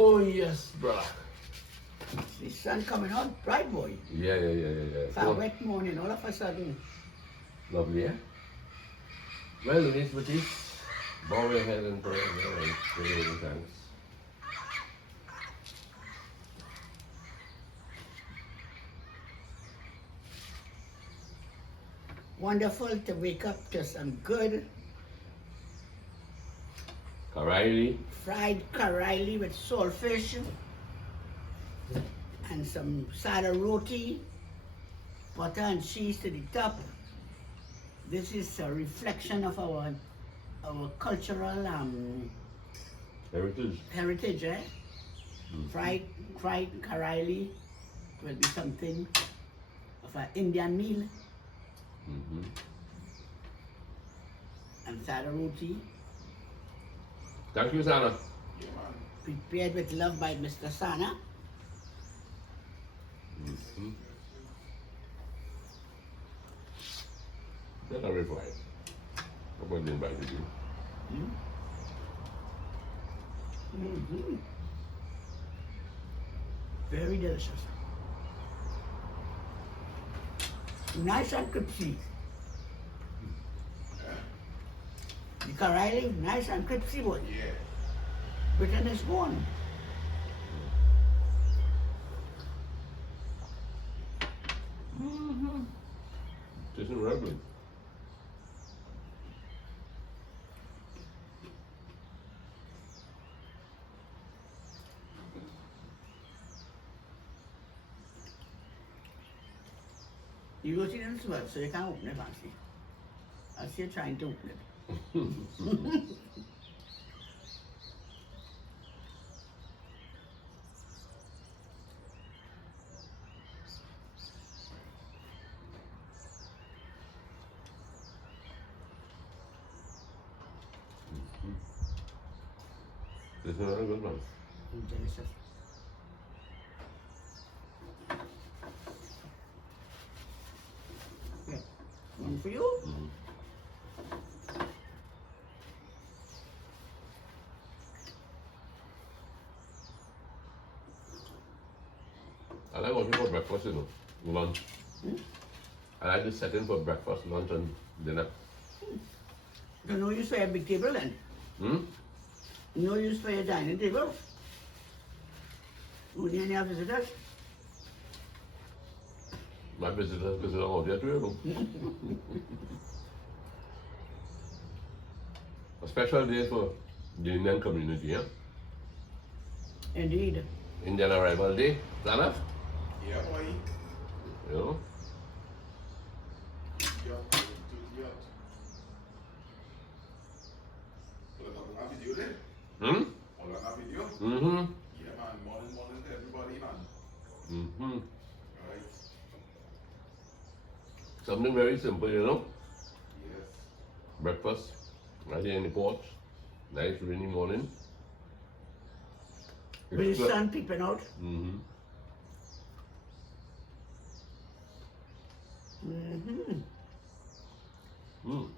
Oh yes, brother. The sun coming out bright, boy. Yeah. It's a wet morning, all of a sudden. Lovely, eh? Well, Louise, with this, bow your head and pray, and pray with thanks. Wonderful to wake up to some good Karaili. fried karaili with saltfish and some sada roti, butter and cheese to the top. This is a reflection of our cultural Heritage. eh? Fried karaili will be something of an Indian meal, and sada roti Thank you, Sana. prepared with love by Mr. Sana. That's a reply. Nobody invited you. Very delicious. Nice and crispy. The karaili, nice and crispy, boy. Yeah. Britain is gone. Just in regular. You go see them smell, so you can't open it, fancy. I see you trying to open it. This is another good one. Delicious. Yeah. One for you. I like watching for breakfast, you know, lunch. I like the setting for breakfast, lunch, and dinner. No use for a big table then. No use for your dining table. Only any visitors. My visitors visit all day too, you know. A special day for the Indian community, yeah? Indeed. Indian Arrival Day, Sana? Yeah, boy. You know? Yacht, to the yacht. Hola, have video there? Hola, have video? Yeah, man. Morning to everybody, man. Right. Something very simple, you know? Yes. Breakfast, right here in the porch. Nice rainy morning. With the sun peeping out.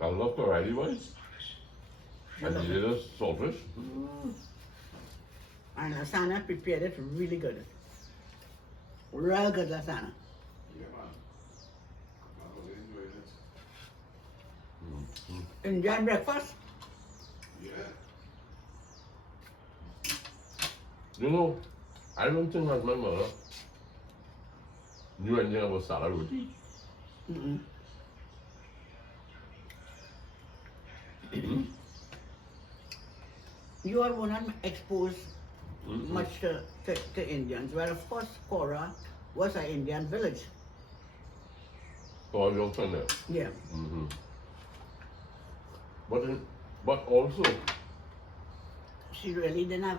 I love Karaili rice. And the little saltfish. And Lasana prepared it really good. Real good lasana. Yeah, man. I'm really enjoying it. Indian breakfast. Yeah. You know, I don't think that my mother knew anything about salad roti. You are one exposed much to Indians. Well, of course, Cora was an Indian village. So I don't know. Yeah. But also, She really didn't have,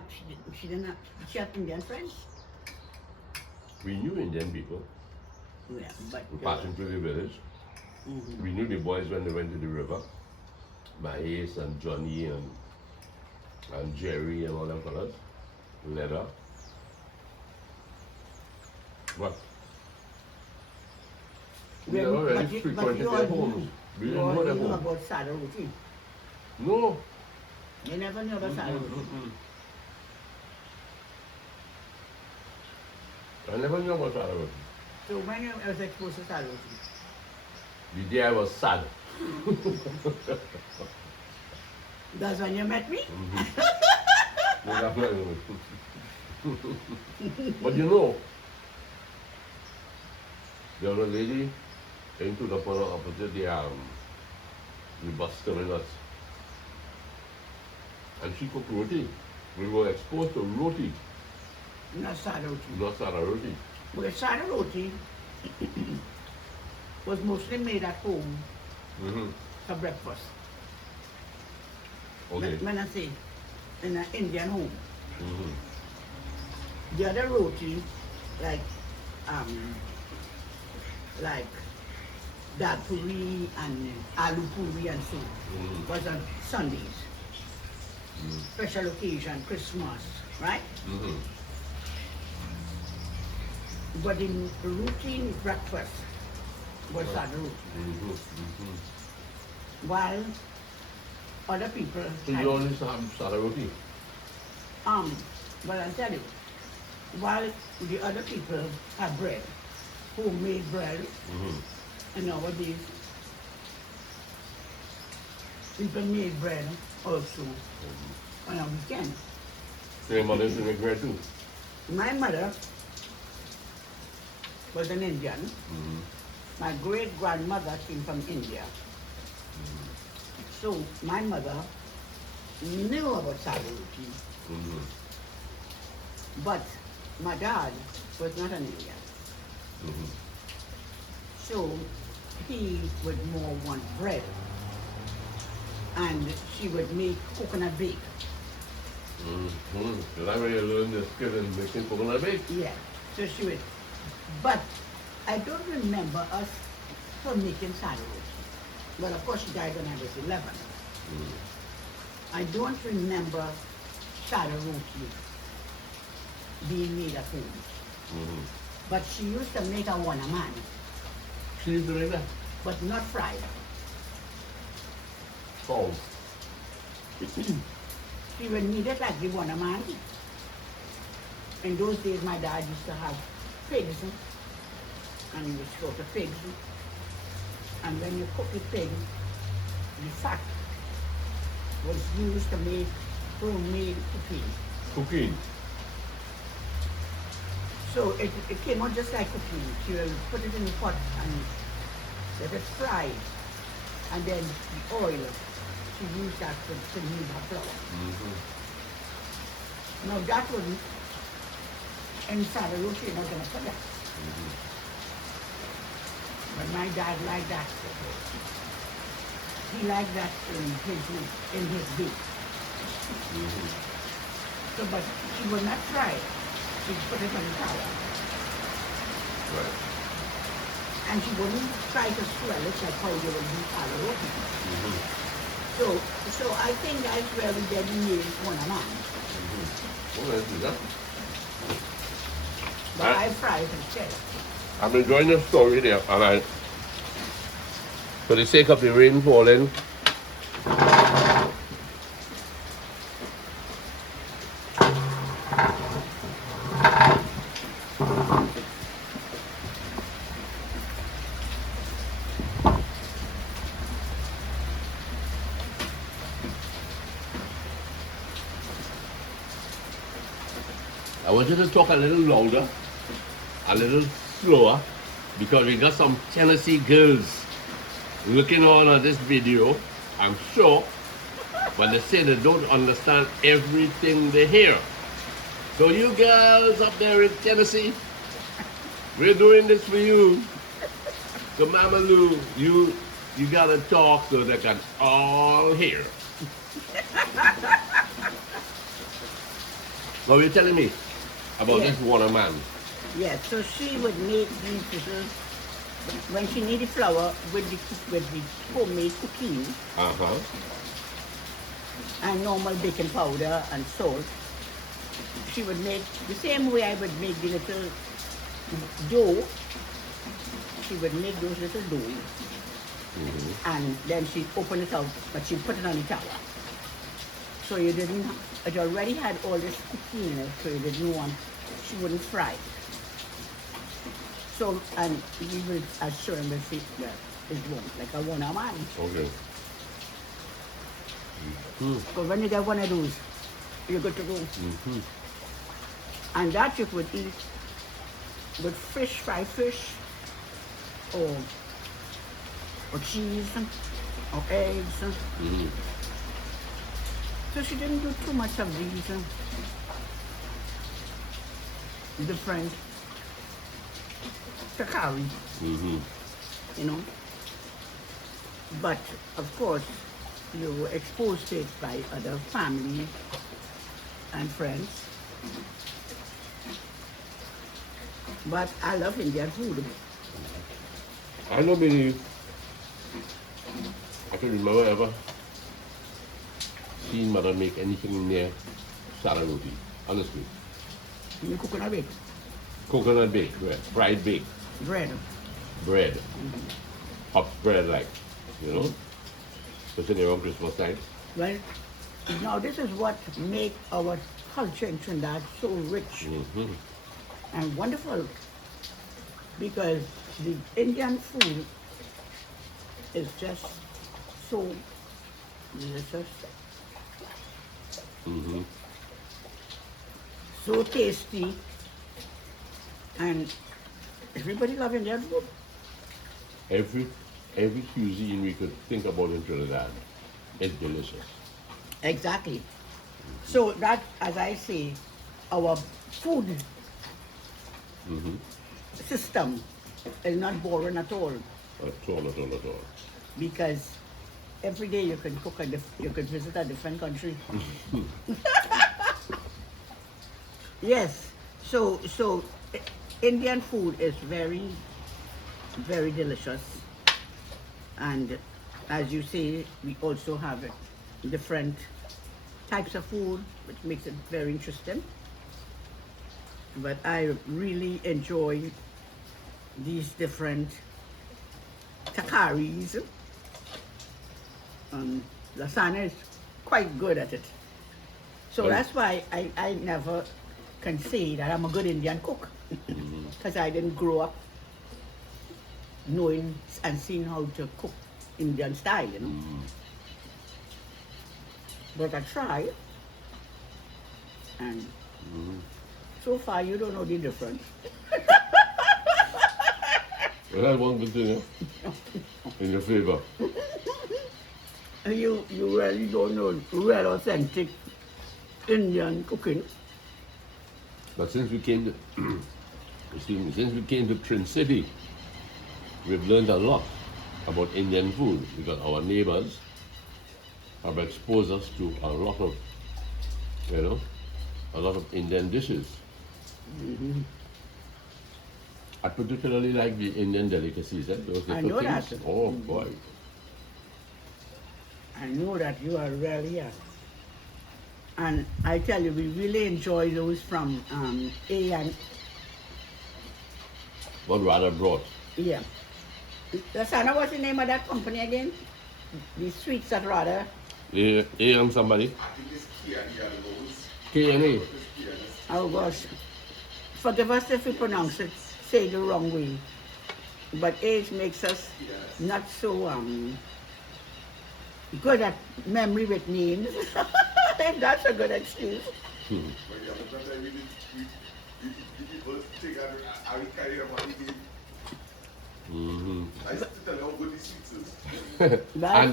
she had Indian friends. we knew Indian people Yeah, but passing through the village. We knew the boys when they went to the river. Maes and Johnny and Jerry and all them fellas. Leather. But we never really frequented their homes. We didn't know their knew homes. about sada roti. No. You never knew about sada roti. I never knew about sada roti. So when you was exposed to sada roti? The day I was sad. That's when you met me? No, that's not even- But you know, there was a lady came to the corner opposite the bus terminus. And she cooked roti. We were exposed to roti, Not sada roti. not sada roti. Because sada roti was mostly made at home Mm-hmm. for breakfast. Okay. When I say in an Indian home. Mm-hmm. The other roti, like dal puri and aloo puri and so, Mm-hmm. was on Sundays. Special occasion, Christmas, right? Mm-hmm. But in routine breakfast was sada roti. Mm-hmm. Mm-hmm. While other people So had, you only have sada roti? but I'll tell you, while the other people have bread, homemade bread, Mm-hmm. and nowadays people made bread also on a weekend. So your mother used to make bread too? My mother was an Indian. Mm-hmm. My great grandmother came from India. So my mother knew about sada roti, Mm-hmm. but my dad was not an Indian. Mm-hmm. So he would more want bread. And she would make coconut bake. Mm-hmm. So that's where you learn the skill in making coconut bake? Yeah. So she would. But I don't remember us her making sada roti. Well, of course she died when I was 11. Mm-hmm. I don't remember sada roti being made at home. Mm-hmm. But she used to make a one a man, She used to make that? but not fried. Oh. She would knead it like the one a man. In those days my dad used to have pigs, and he would slaughter pigs. And when you cook the pig, the fat was used to make homemade cooking. Cooking? So it came out just like cooking. She will put it in the pot and let it fry. And then the oil, she used that to knead her flour. Mm-hmm. Now that was in sada roti, you're not going to put that. Mm-hmm. But my dad liked that. He liked that in his bake. Mm-hmm. So, but she would not fry it. She'd put it on the tower. Right. And she wouldn't try to swell it like how you would do sada roti. Mm-hmm. So I think that's where we get the name one a man. Mm-hmm. Oh, that's good, huh? But Ah. I fry it instead. I'm enjoying the story there, and I, for the sake of the rain falling, I want you to talk a little louder, a little slower, because we got some Tennessee girls looking on at this video, I'm sure, but they say they don't understand everything they hear. So you girls up there in Tennessee, we're doing this for you. So Mama Lou, you gotta talk so they can all hear. What were you telling me about Yeah. this water man? Yes, so she would make these little, when she needed flour with the homemade cooking Uh-huh. and normal baking powder and salt, she would make the same way I would make the little dough. She would make those little dough Mm-hmm. and then she'd open it out, but she'd put it on the tower. So you didn't, it already had all this cooking in it, so you didn't want, she wouldn't fry it. So, and we will assure him that it's warm, like a one man. Okay. Mm. Because when you get one of those, you're good to go. Mm-hmm. And that you could eat with fish, fried fish, or cheese, or eggs. Mm. So she didn't do too much of these different curry, Mm-hmm. you know. But of course, you were exposed to it by other family and friends. But I love Indian food. I don't believe I can remember ever seeing mother make anything near salad roti, honestly. You cook and bake, Coconut bake, yeah. Fried bake, bread. bread, hot bread like, you know, especially around Christmas time. Well, now this is what makes our culture in Trinidad so rich Mm-hmm. and wonderful, because the Indian food is just so delicious, Mm-hmm. so tasty, and everybody loves Indian food. Every cuisine we could think about in Trinidad is delicious. Exactly. So that, as I say, our food Mm-hmm. system is not boring at all, At all, at all, at all. because every day you can cook you could visit a different country. Yes. So Indian food is very, very delicious, and as you say, we also have different types of food, which makes it very interesting. But I really enjoy these different takaris. Lasagna is quite good at it. So Right. that's why I never can say that I'm a good Indian cook, because I didn't grow up knowing and seeing how to cook Indian style, you know. But I try, and so far you don't know the difference. Well, that's one good thing, in your favor. You really don't know real authentic Indian cooking. But since we came to, excuse me, since we came to Trin City, we've learned a lot about Indian food because our neighbors have exposed us to a lot of, you know, a lot of Indian dishes. I particularly like the Indian delicacies, those I little know things. that. Oh boy. I know that you are really and I tell you, we really enjoy those from A and But rather broad. yeah. Lasana, what's the name of that company again? The sweets that rather. A and somebody. I think it's Kia and Rose. K&A. It's Kia and it's- Oh gosh. Forgive us if we pronounce it, say the wrong way. But age makes us not so good at memory with names. That's a good excuse. But yeah, but sometimes we people think I will carry them on the Mm-hmm. I used to tell you how good these sweets is. And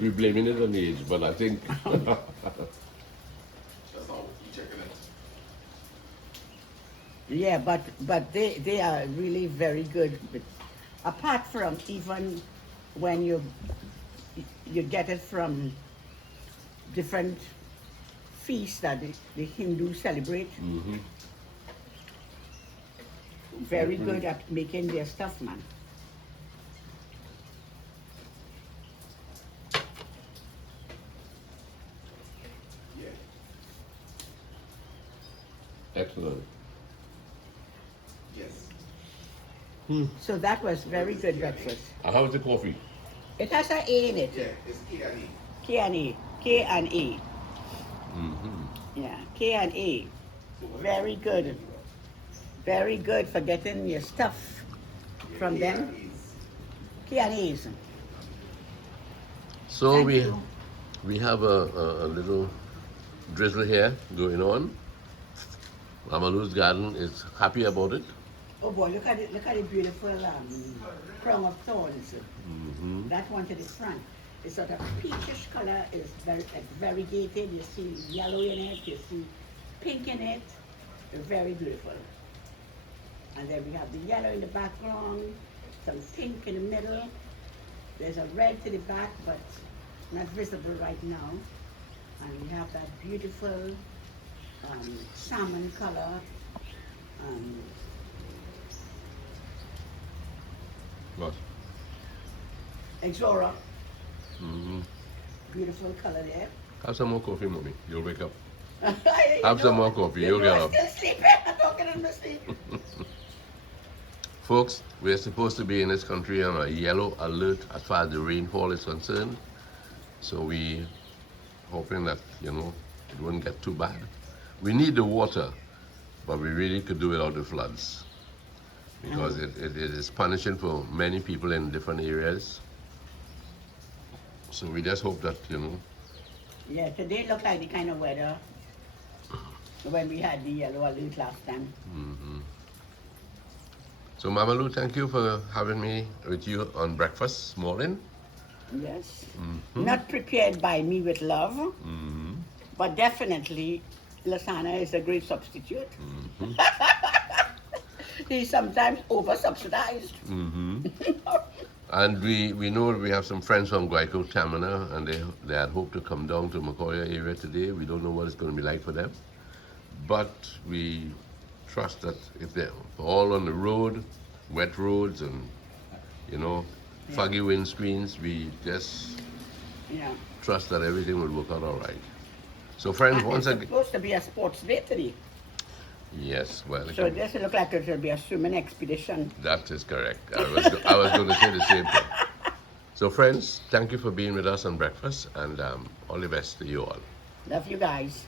we're blaming it on age, but I think That's how we checking it. Yeah, but they are really very good. But apart from even when you get it from different feasts that the Hindus celebrate, very good at making their stuff, man. Yeah. excellent. Yes. So that was very good breakfast. And how is the coffee? It has an A in it. Yeah, it's Kia and E. K and A. K and A. Mm-hmm. Yeah, K and A. Very good. Very good for getting your stuff from them. Kianis. So Thank we you. we have a little drizzle here going on. Amalu's garden is happy about it. Oh boy, look at it! Look at the beautiful crown of thorns. Hmm. That one to the front. It's sort of peachish color. It's very variegated. You see yellow in it. You see pink in it. Very beautiful. And then we have the yellow in the background, some pink in the middle. There's a red to the back, but not visible right now. And we have that beautiful salmon color. What? Exora, Hmm. beautiful color there. Have some more coffee, mommy. You'll wake up. You Have some know- more coffee. you You'll know get I'm up. still sleeping. I'm talking in my sleep. Folks, we're supposed to be in this country on a yellow alert as far as the rainfall is concerned. So we hoping that, it won't get too bad. We need the water, but we really could do without the floods. Because it is punishing for many people in different areas. So we just hope that, Yeah, today looked like the kind of weather when we had the yellow alert last time. So Mama Lou, thank you for having me with you on breakfast this morning. Yes. Not prepared by me with love, but definitely lasagna is a great substitute. He's sometimes over-subsidized. And we know we have some friends from Guayco Tamina, and they had hoped to come down to Macoya area today. We don't know what it's going to be like for them. But we trust that if they're all on the road, wet roads and, foggy windscreens, we just Yeah. trust that everything will work out all right. So friends, And once it's again, supposed to be a sports day today. yes, well, So it doesn't look like it will be a swimming expedition. that is correct. I was going to say the same thing. So friends, thank you for being with us on breakfast, and all the best to you all. Love you guys.